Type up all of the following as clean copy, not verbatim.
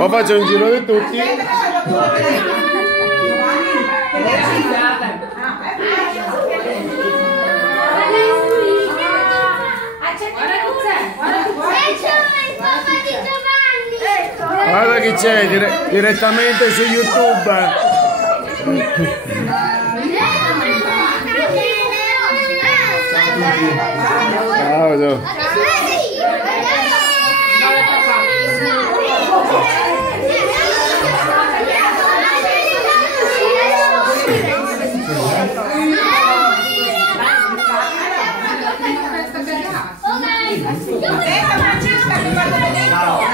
Ma faccio un giro di tutti. Guarda che c'è direttamente su YouTube. Ciao.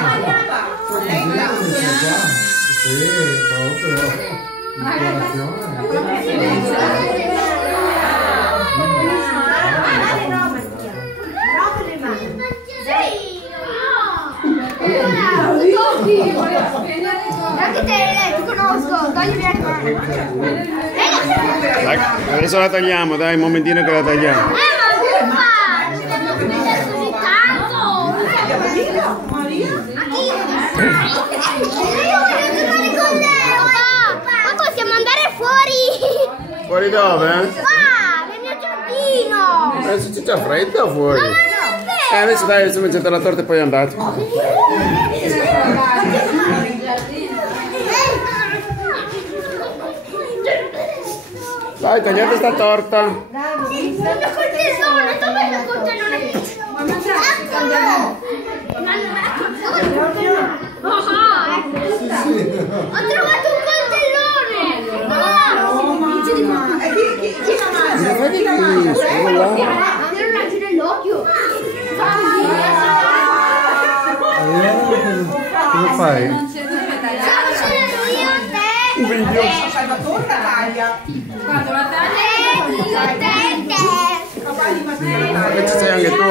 Anche te, ti conosco, toglimi le mani. Dai, adesso la tagliamo, dai, un momentino che la tagliamo. Ma così tanto! Ma possiamo andare fuori! Fuori dove? Qua, nel mio giardino! Adesso c'è già freddo fuori. Ma non è vero! Adesso dai, adesso mangiate la torta e poi andate. Dai, tagliate sta torta. Il mio coltellone, dov'è il mio coltellone? Ho trovato un coltellone! Nell'occhio! Cosa fai? Un video. Fai la torta taglia. Quando la taglia Ci sei anche tu,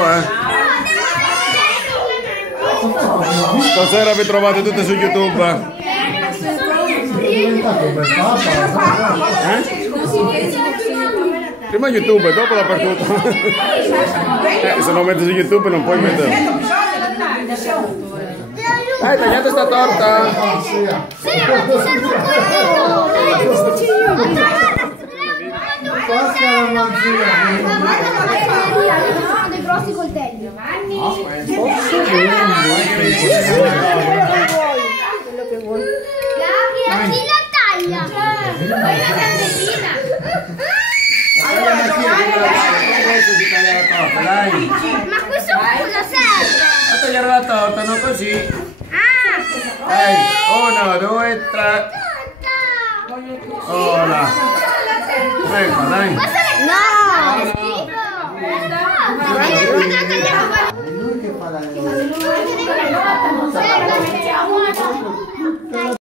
Stasera vi trovate tutte su YouTube. Prima YouTube, dopo dappertutto. Se non metti su YouTube non puoi mettere. Dai, tagliate sta torta. Sì, ma ti serve un coltellone! Sono dei grossi coltelli. Gabriele, chi la taglia? Adesso si taglia la torta, dai. Ma questo cosa serve? A tagliare la torta, non così. Dai, 1, 2, 3. Ora. Ecco, dai. No!